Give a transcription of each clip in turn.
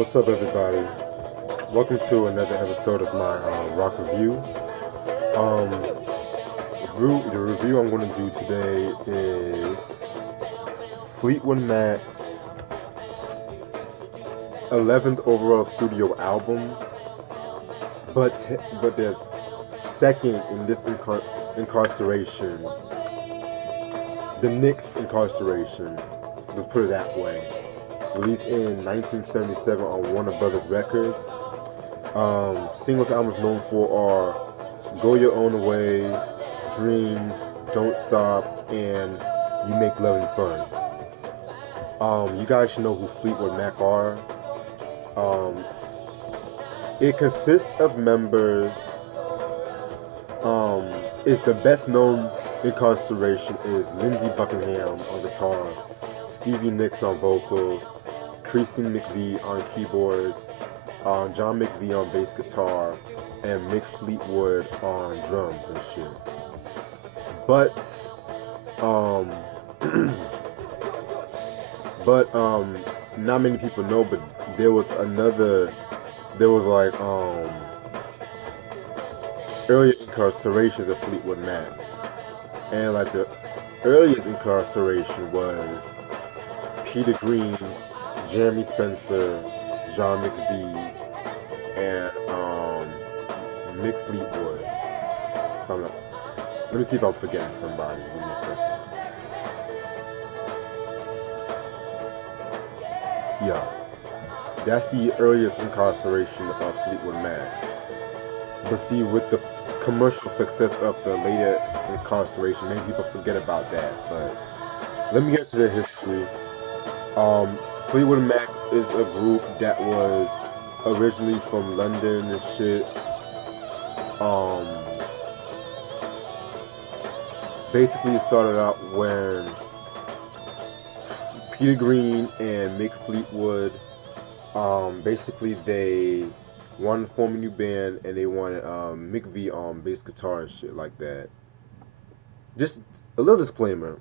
What's up, everybody? Welcome to another episode of my rock review. Um, the review I'm going to do today is Fleetwood Mac's 11th overall studio album, but their second in this incarceration, the Knicks incarceration. Let's put it that way. Released in 1977 on Warner Brothers Records. Singles albums known for are Go Your Own Way, Dreams, Don't Stop, and You Make Loving Fun. You guys should know who Fleetwood Mac are. Um, it consists of members. Um, is the best known incarceration is Lindsey Buckingham on guitar, Stevie Nicks on vocals, Christine McVie on keyboards, John McVie on bass guitar, and Mick Fleetwood on drums and shit. But, um, not many people know, but there was earlier incarcerations of Fleetwood Mac, and like the earliest incarceration was Peter Green, Jeremy Spencer, John McVie, and Mick Fleetwood. Let me see if I'm forgetting somebody. Give me a second. Yeah, that's the earliest incarceration of Fleetwood Mac. But see, with the commercial success of the later incarceration, many people forget about that. But let me get to the history. Fleetwood Mac is a group that was originally from London and shit. Um, Basically, it started out when Peter Green and Mick Fleetwood, basically they wanted to form a new band and they wanted Mick V on bass guitar and shit like that. Just a little disclaimer.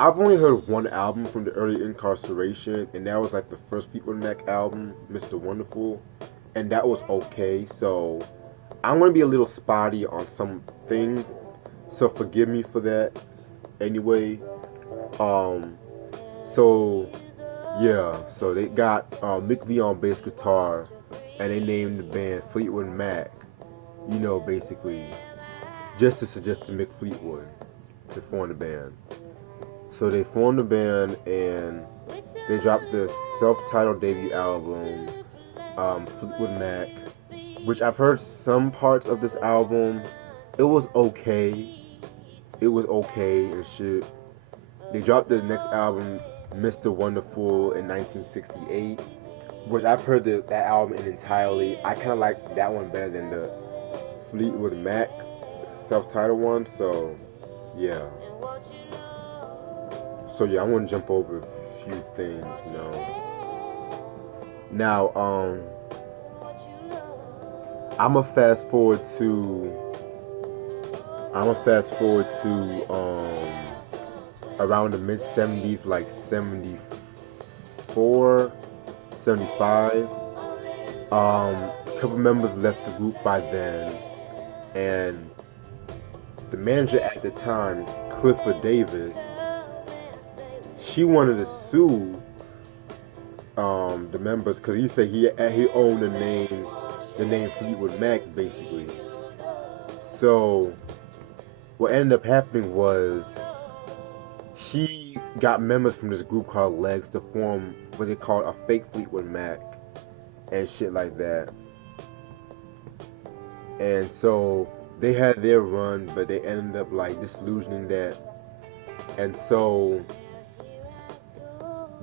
I've only heard one album from the early incarceration, and that was like the first Fleetwood Mac album, Mr. Wonderful, and that was okay. So I'm gonna be a little spotty on some things, so forgive me for that. Anyway, um, so yeah, so they got Mick V on bass guitar, and they named the band Fleetwood Mac. You know, basically, just to suggest to Mick Fleetwood to form the band. So they formed a band and they dropped the self-titled debut album, Fleetwood Mac, which I've heard some parts of this album. It was okay. It was okay and shit. They dropped the next album, Mr. Wonderful, in 1968, which I've heard that album in entirely. I kind of like that one better than the Fleetwood Mac self-titled one. So yeah. I'm gonna jump over a few things, you know. Now, I'ma fast forward to around the mid 70s, like 74, 75. A couple members left the group by then, and the manager at the time, Clifford Davis, she wanted to sue the members because he said he owned the name Fleetwood Mac basically. So what ended up happening was he got members from this group called Legs to form what they called a fake Fleetwood Mac and shit like that. And so they had their run, but they ended up like disillusioning that. And so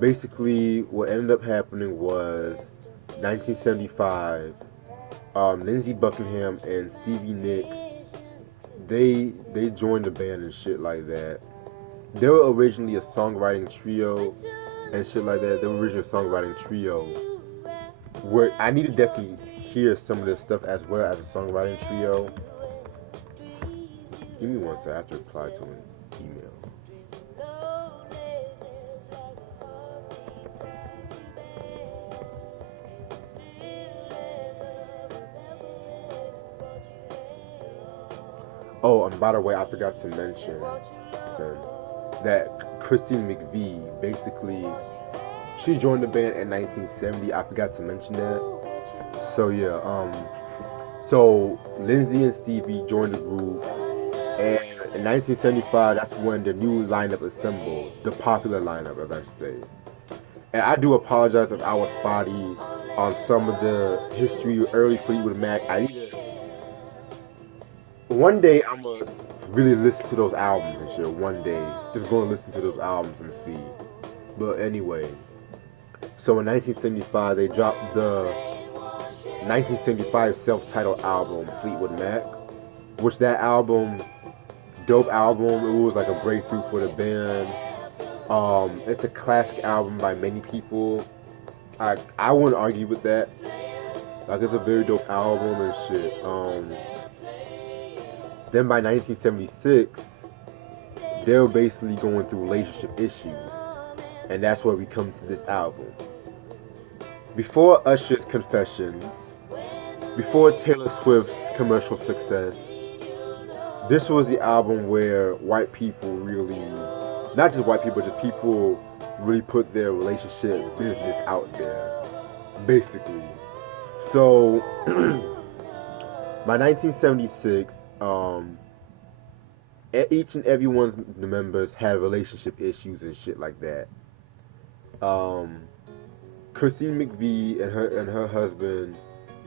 basically what ended up happening was 1975, Lindsey Buckingham and Stevie Nicks, they joined the band and shit like that. They were originally a songwriting trio and shit like that. They were originally a songwriting trio where I need to definitely hear some of this stuff as well as a songwriting trio. Give me one second, I have to reply to an email. Oh, and by the way, I forgot to mention, son, that Christine McVie basically she joined the band in 1970. I forgot to mention that. So yeah, so Lindsay and Stevie joined the group, and in 1975, that's when the new lineup assembled, the popular lineup, as I should say. And I do apologize if I was spotty on some of the history of early Fleetwood Mac. I need to one day I'm gonna really listen to those albums and shit. One day, just go and listen to those albums and see. But anyway, so in 1975 they dropped the 1975 self-titled album Fleetwood Mac, which that album, dope album. It was like a breakthrough for the band. It's a classic album by many people. I wouldn't argue with that. Like it's a very dope album and shit. Then by 1976, they were basically going through relationship issues, and that's where we come to this album. Before Usher's Confessions, before Taylor Swift's commercial success, this was the album where white people really, not just white people, just people really put their relationship business out there, basically. So, by 1976, each and every one of the members had relationship issues and shit like that. Um, Christine McVie and her husband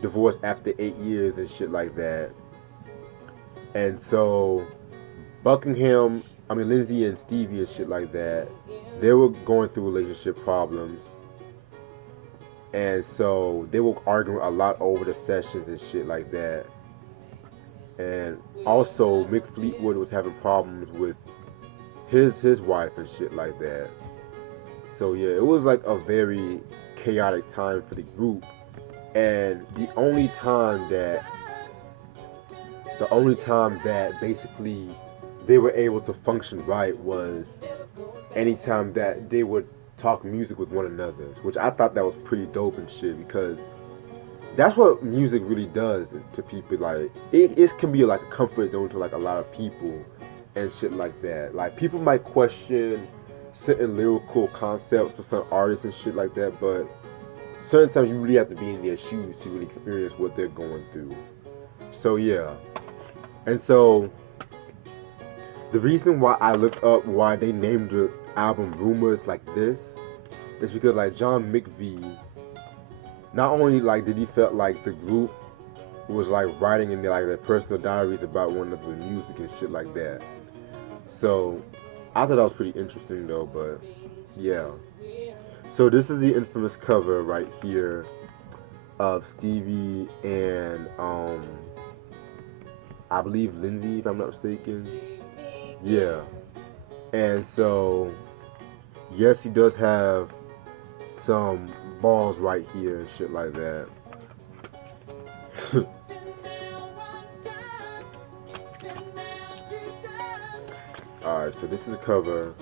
divorced after 8 years and shit like that. And so Lindsay and Stevie and shit like that, they were going through relationship problems. And so they were arguing a lot over the sessions and shit like that. And also Mick Fleetwood was having problems with his wife and shit like that. So yeah, it was like a very chaotic time for the group. And the only time that basically they were able to function right was anytime that they would talk music with one another, which I thought that was pretty dope and shit because that's what music really does to people. Like it can be like a comfort zone to like a lot of people and shit like that. Like people might question certain lyrical concepts of some artists and shit like that, but certain times you really have to be in their shoes to really experience what they're going through. So yeah. And so the reason why I looked up why they named the album Rumours like this is because like John McVie, not only like did he felt like the group was like writing in their personal diaries about one of the music and shit like that. So I thought that was pretty interesting though, but yeah. So this is the infamous cover right here of Stevie and I believe Lindsay, if I'm not mistaken. Yeah. And so yes, he does have some balls right here and shit like that. Alright, so this is the cover.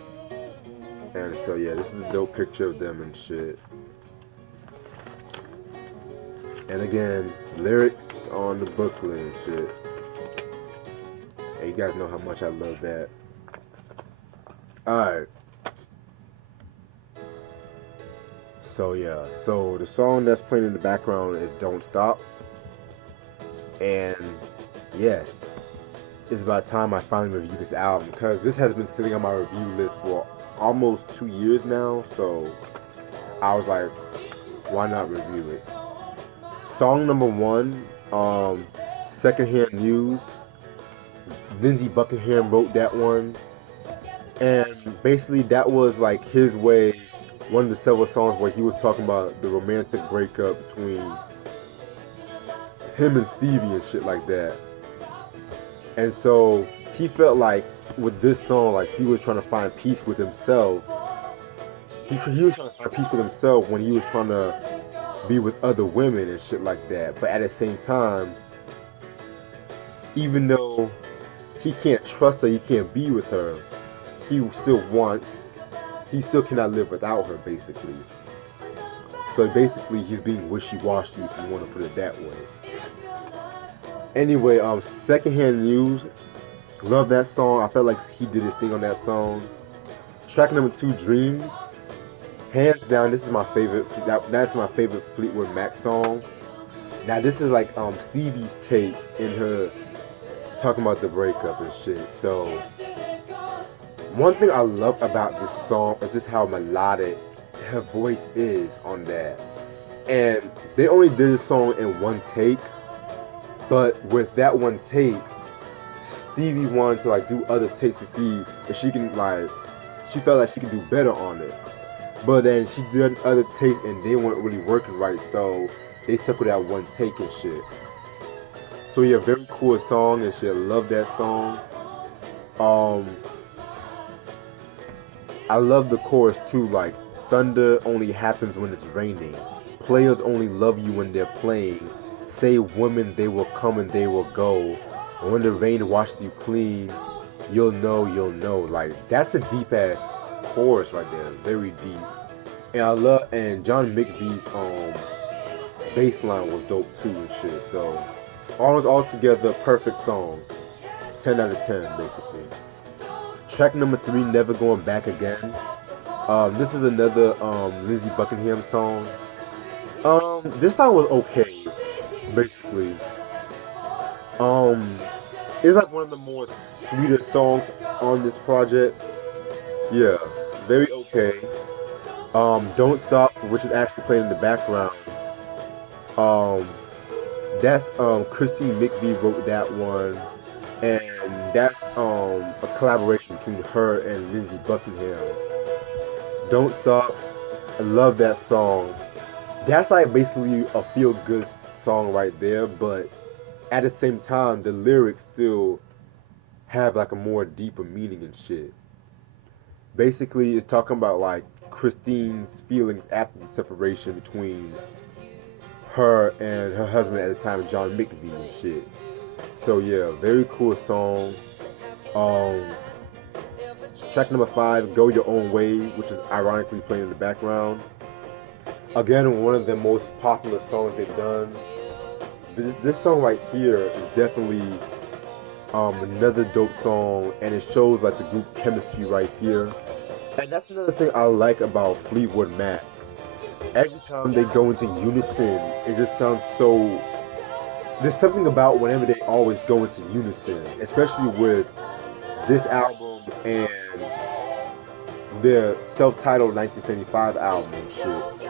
And so yeah, this is a dope picture of them and shit. And again, lyrics on the booklet and shit. And you guys know how much I love that. Alright. So yeah, so the song that's playing in the background is Don't Stop. And yes, it's about time I finally review this album because this has been sitting on my review list for almost 2 years now. So I was like, why not review it? Song number one, Secondhand News. Lindsey Buckingham wrote that one. And basically that was like his way, one of the several songs where he was talking about the romantic breakup between him and Stevie and shit like that. And so he felt like with this song, like he was trying to find peace with himself. He was trying to find peace with himself when he was trying to be with other women and shit like that. But at the same time, even though he can't trust her, he can't be with her, he still cannot live without her, basically. So basically, he's being wishy-washy, if you want to put it that way. Anyway, Secondhand News, Love that song. I felt like he did his thing on that song. Track number two, Dreams. Hands down, this is my favorite. That's my favorite Fleetwood Mac song. Now this is like Stevie's take in her talking about the breakup and shit. So one thing I love about this song is just how melodic her voice is on that. And they only did this song in one take, but with that one take, Stevie wanted to like do other takes to see if she can like she felt like she could do better on it. But then she did other takes and they weren't really working right, so they stuck with that one take and shit. So yeah, very cool song and shit. I love that song. Um, I love the chorus too. Like thunder only happens when it's raining. Players only love you when they're playing. Say women they will come and they will go. And when the rain washes you clean, you'll know. Like that's a deep ass chorus right there. Very deep. And I love and John McVie's bass line was dope too and shit. So all together perfect song. 10 out of 10 basically. Track number three, Never Going Back Again. This is another Lindsey Buckingham song. This song was okay, basically. Um, it's like one of the more sweeter songs on this project. Yeah, very okay. Don't Stop, which is actually playing in the background. Um, that's Christine McVie wrote that one, and that's a collaboration between her and Lindsey Buckingham. Don't Stop, I love that song. That's like basically a feel good song right there, but at the same time, the lyrics still have like a more deeper meaning and shit. Basically, it's talking about like Christine's feelings after the separation between her and her husband at the time, John McVie and shit. So yeah, very cool song. Um, Track number five, Go Your Own Way, which is ironically playing in the background. Again, one of the most popular songs they've done. This song right here is definitely another dope song, and it shows like the group chemistry right here. And that's another thing I like about Fleetwood Mac. Every time they go into unison, it just sounds so. There's something about whenever they always go into unison, especially with this album and their self-titled 1975 album and shit.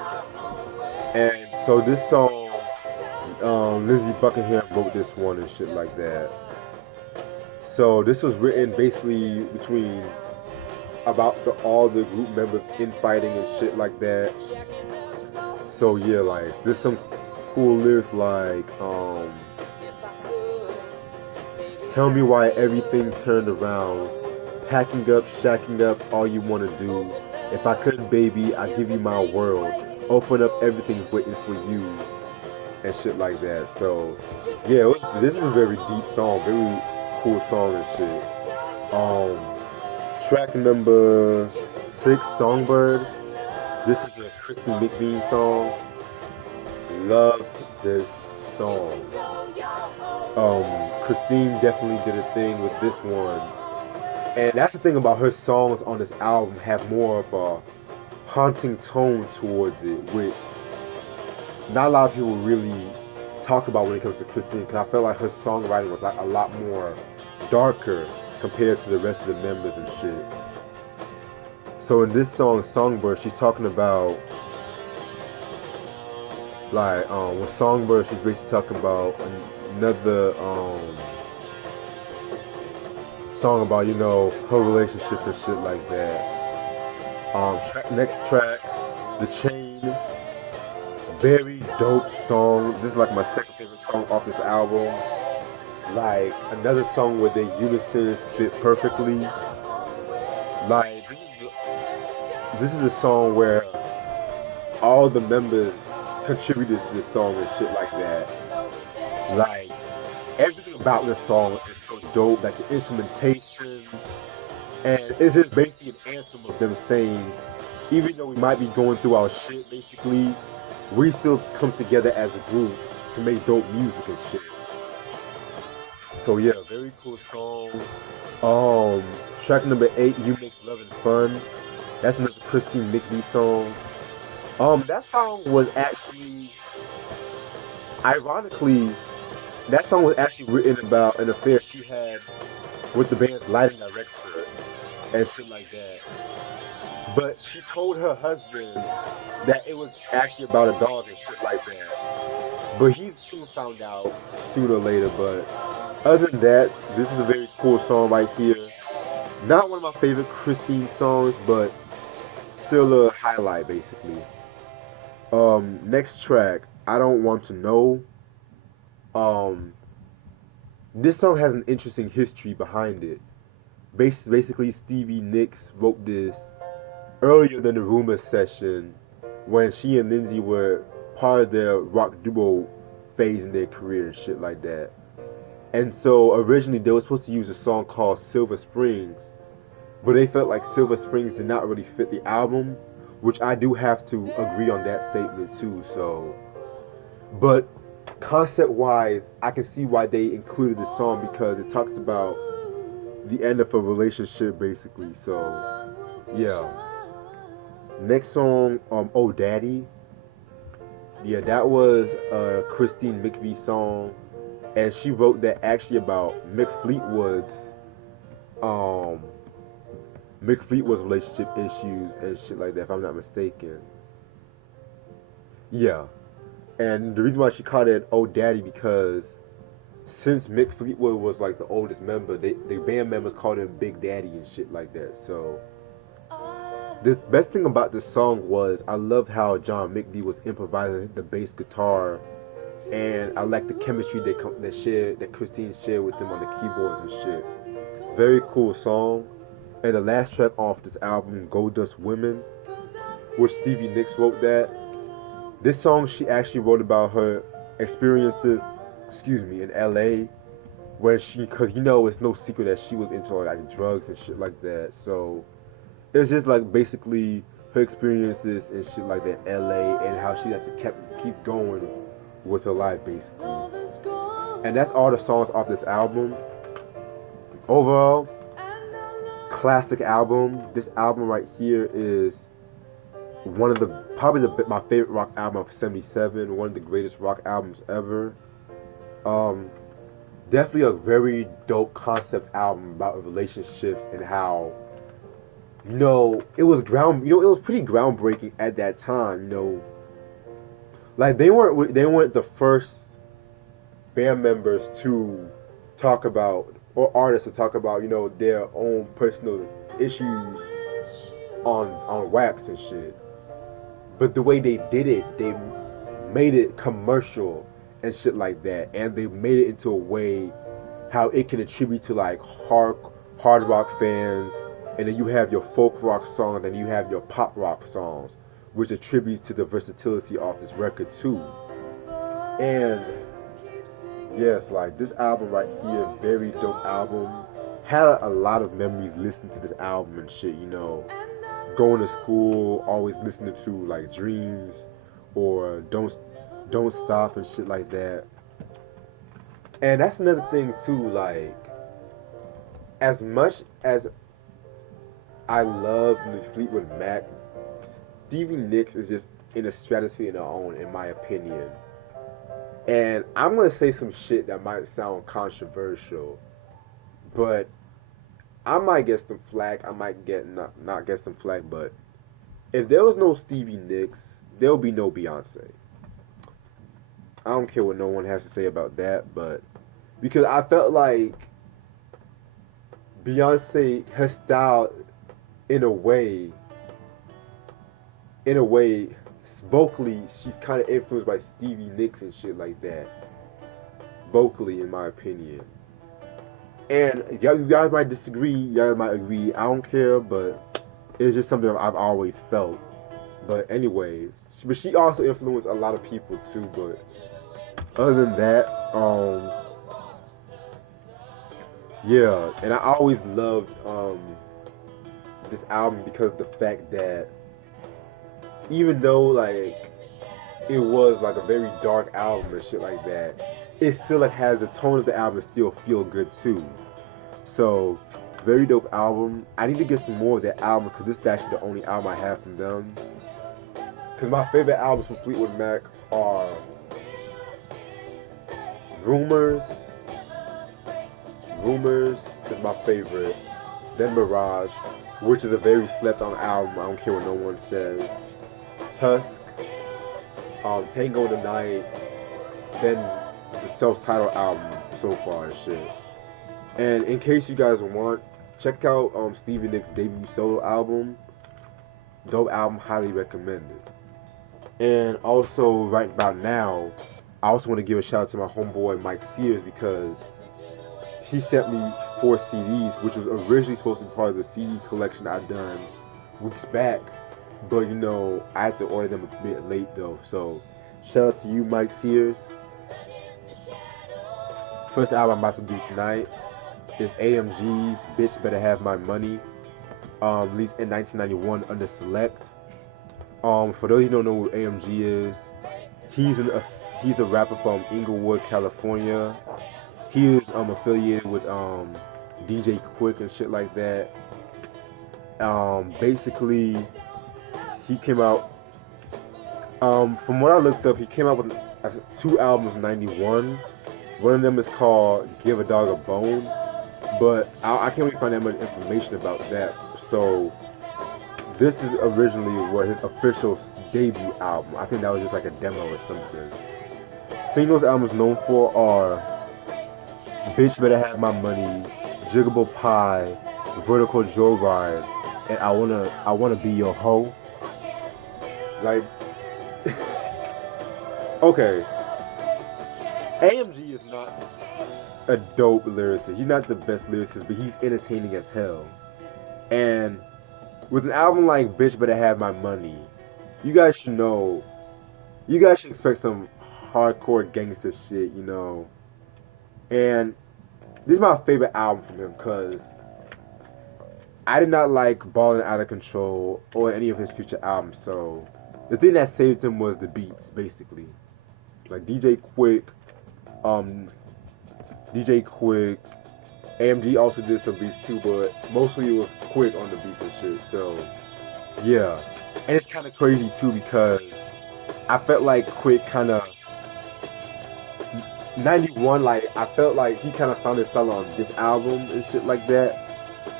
And so this song, Lindsey Buckingham wrote this one and shit like that. So this was written basically between about all the group members infighting and shit like that. So yeah, like there's some cool lyrics like tell me why everything turned around. Packing up, shacking up, all you wanna do. If I could, baby, I'd give you my world. Open up, everything's waiting for you. And shit like that. So, yeah, this is a very deep song, very cool song and shit. Track number six, Songbird. This is a Christine McVie song. Love this song. Christine definitely did a thing with this one. And that's the thing about her songs on this album have more of a haunting tone towards it, which not a lot of people really talk about when it comes to Christine, because I felt like her songwriting was like a lot more darker compared to the rest of the members and shit. So in this song, Songbird, she's talking about like with Songbird, she's basically talking about another song about her relationship and shit like that. Next track, The Chain. Very dope song. This is like my second favorite song off this album. Like another song where their unisons fit perfectly. Like this is a song where all the members contributed to the song and shit like that. Like everything about this song is so dope. Like the instrumentation, and it's just basically an anthem of them saying, even though we might be going through our shit, basically, we still come together as a group to make dope music and shit. So yeah, very cool song. Um, Track number 8, "You Make Loving Fun." That's another Christine McVie song. That song was actually, ironically, that song was actually written about an affair she had with the band's lighting director and shit like that. But she told her husband that it was actually about a dog and shit like that. But he soon found out sooner or later. But other than that, this is a very cool song right here. Not one of my favorite Christine songs, but still a highlight basically. Next track, "I Don't Want to Know." Um, this song has an interesting history behind it. Basically, Stevie Nicks wrote this earlier than the Rumours session when she and Lindsay were part of their rock duo phase in their career and shit like that. And so originally they were supposed to use a song called Silver Springs, but they felt like Silver Springs did not really fit the album, which I do have to agree on that statement too. So, but concept wise, I can see why they included the song because it talks about the end of a relationship basically. So, yeah. Next song, "Oh Daddy." Yeah, that was a Christine McVie song, and she wrote that actually about um Mick Fleetwood's relationship issues and shit like that, if I'm not mistaken. Yeah, and the reason why she called it "Oh Daddy" because since Mick Fleetwood was like the oldest member, the band members called him Big Daddy and shit like that. So the best thing about this song was I loved how John McVie was improvising the bass guitar, and I like the chemistry that Christine shared with him on the keyboards and shit. Very cool song. And the last track off this album, "Gold Dust Women," which Stevie Nicks wrote that. This song she actually wrote about her experiences, in LA, where cause it's no secret that she was into like drugs and shit like that. So it's just like basically her experiences and shit like that in LA and how she had to keep going with her life basically. And that's all the songs off this album. Overall, classic album. This album right here is one of the probably my favorite rock album of '77. One of the greatest rock albums ever. Um, Definitely a very dope concept album about relationships and how it was it was pretty groundbreaking at that time. Like they weren't the first band members to talk about or artists to talk about their own personal issues on wax and shit. But the way they did it, they made it commercial and shit like that, and they made it into a way how it can attribute to like hard rock fans, and then you have your folk rock songs and you have your pop rock songs, which attributes to the versatility of this record too. And yes, like this album right here, very dope album. Had a lot of memories listening to this album and shit. Going to school, always listening to like Dreams or Don't Stop and shit like that. And that's another thing too. Like as much as I love the Fleetwood Mac, Stevie Nicks is just in a stratosphere in her own, in my opinion. And I'm gonna say some shit that might sound controversial, but I might get some flack. I might get not get some flack, but if there was no Stevie Nicks, there'll be no Beyonce. I don't care what no one has to say about that, but because I felt like Beyonce, her style, in a way, in a way, vocally, she's kind of influenced by Stevie Nicks and shit like that. Vocally, in my opinion. And you guys might disagree, you guys might agree. I don't care, but it's just something I've always felt. But anyways, but she also influenced a lot of people too. But other than that, yeah, and I always loved this album because of the fact that even though like it was like a very dark album and shit like that, it still like has the tone of the album still feel good too. So very dope album. I need to get some more of that album because this is actually the only album I have from them. Because my favorite albums from Fleetwood Mac are Rumours. Rumours is my favorite. Then Mirage, which is a very slept on album. I don't care what no one says. Tusk, Tango the Night, then the self-titled album so far and shit. And in case you guys want, check out Stevie Nicks' debut solo album. Dope album, highly recommended. And also, right about now, I also want to give a shout out to my homeboy Mike Sears because he sent me 4 CDs, which was originally supposed to be part of the CD collection I done weeks back. But you know, I had to order them a bit late though. So, shout out to you, Mike Sears. First album I'm about to do tonight is AMG's "Bitch Better Have My Money," released in 1991 under Select. For those who don't know who AMG is, he's a rapper from Inglewood, California. He is affiliated with DJ Quick and shit like that. Basically, he came out. From what I looked up, he came out with 2 albums in '91. One of them is called "Give a Dog a Bone," but I can't really find that much information about that. So this is originally what his official debut album. I think that was just like a demo or something. Singles albums known for are "Bitch Better Have My Money," "Jiggable Pie," "Vertical Joyride," and I wanna be your hoe. Like, okay, AMG is not a dope lyricist. He's not the best lyricist, but he's entertaining as hell. And with an album like "Bitch Better Have My Money," you guys should know, you guys should expect some hardcore gangster shit, you know. And this is my favorite album from him because I did not like Ballin' Out of Control or any of his future albums. So the thing that saved him was the beats, basically. Like um, DJ Quick, AMG also did some beats too, but mostly it was Quick on the beats and shit. So yeah, and it's kind of crazy too because I felt like Quick kind of 91, like I felt like he kind of found his style on this album and shit like that.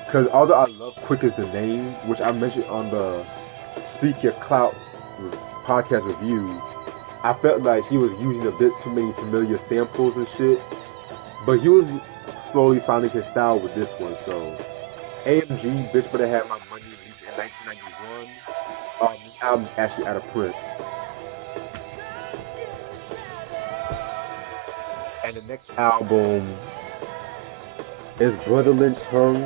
Because although I love Quick as the name, which I mentioned on the Speak Your Clout podcast review, I felt like he was using a bit too many familiar samples and shit. But he was slowly finding his style with this one. So AMG, Bitch Better Have My Money, released in 1991. This album's actually out of print. And the next album is Brother Lynch Hung,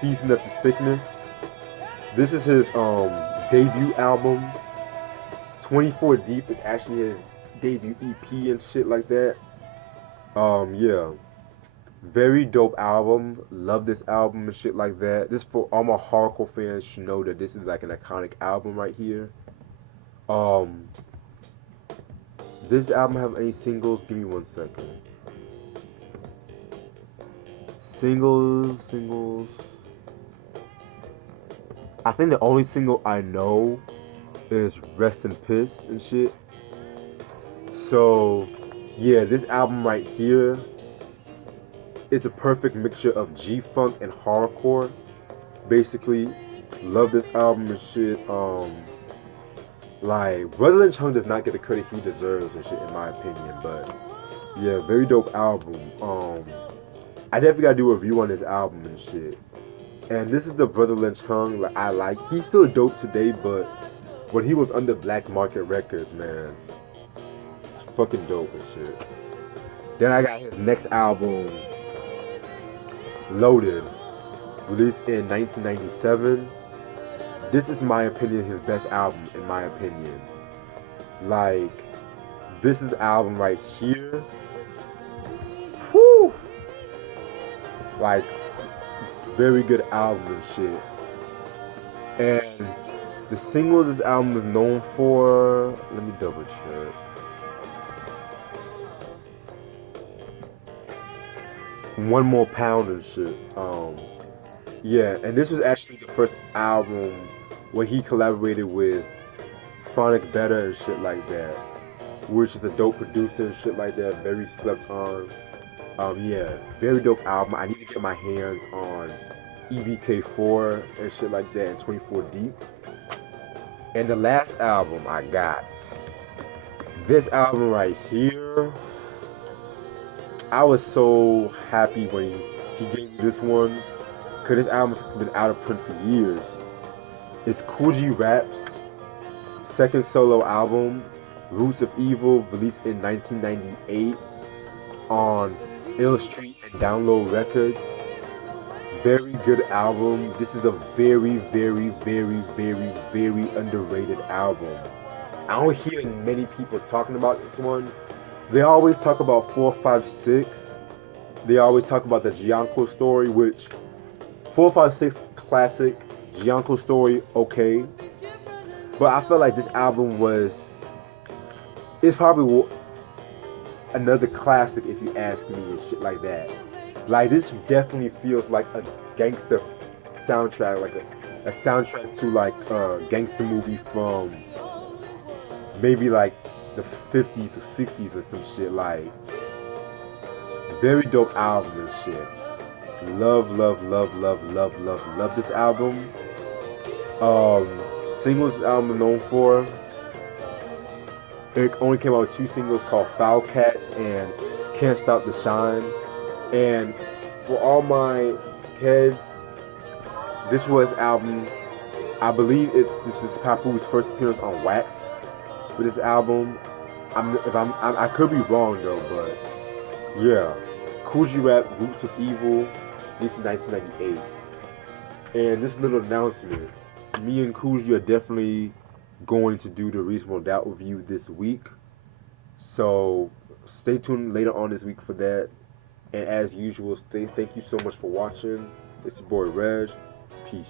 Season of the Sickness. This is his debut album. 24 Deep is actually his debut EP and shit like that. Yeah. Very dope album. Love this album and shit like that. This for all my hardcore fans should know that this is like an iconic album right here. This album have any singles? Give me 1 second. Singles. I think the only single I know is Rest in Piss and shit. So, yeah, this album right here is a perfect mixture of G-Funk and hardcore. Basically, love this album and shit. Like, Brother Lynch Hung does not get the credit he deserves and shit, in my opinion. But, yeah, very dope album. I definitely gotta do a review on this album and shit. And this is the Brother Lynch Hung like I like. He's still dope today, but when he was under Black Market Records, man, it's fucking dope and shit. Then I got his next album, Loaded, released in 1997. This is, in my opinion, his best album, in my opinion. Like, this is album right here. Whew! Like, very good album and shit. And the singles this album is known for, let me double check. One More Pound and shit. Yeah, and this was actually the first album where he collaborated with Phonic Better and shit like that, which is a dope producer and shit like that. Very slept on. Yeah, very dope album. I need to get my hands on EBK4 and shit like that and 24 Deep. And the last album I got, this album right here, I was so happy when he gave me this one, cause this album's been out of print for years. It's Cool G Rap's second solo album, Roots of Evil, released in 1998 on Illustreet and Download Records. Very good album. This is a very, very, very, very, very underrated album. I don't hear many people talking about this one. They always talk about 456. They always talk about the Gianco story, which 456 classic, Gianco story okay. But I felt like this album was, it's probably another classic if you ask me and shit like that. Like this definitely feels like a gangster soundtrack, like a soundtrack to like a gangster movie from maybe like the 50s or 60s or some shit. Like very dope album and shit. Love, love, love, love, love, love, love this album. Um, Singles this album is known for. It only came out with two singles called Foul Cats and Can't Stop the Shine. And for all my heads, this was album. I believe this is Papoose' first appearance on Wax with this album. I could be wrong though, but yeah, Cool G Rap, Roots of Evil, this is 1998. And this little announcement, me and Cool G are definitely going to do the Reasonable Doubt review this week. So stay tuned later on this week for that. And as usual, thank you so much for watching. It's your boy Reg. Peace.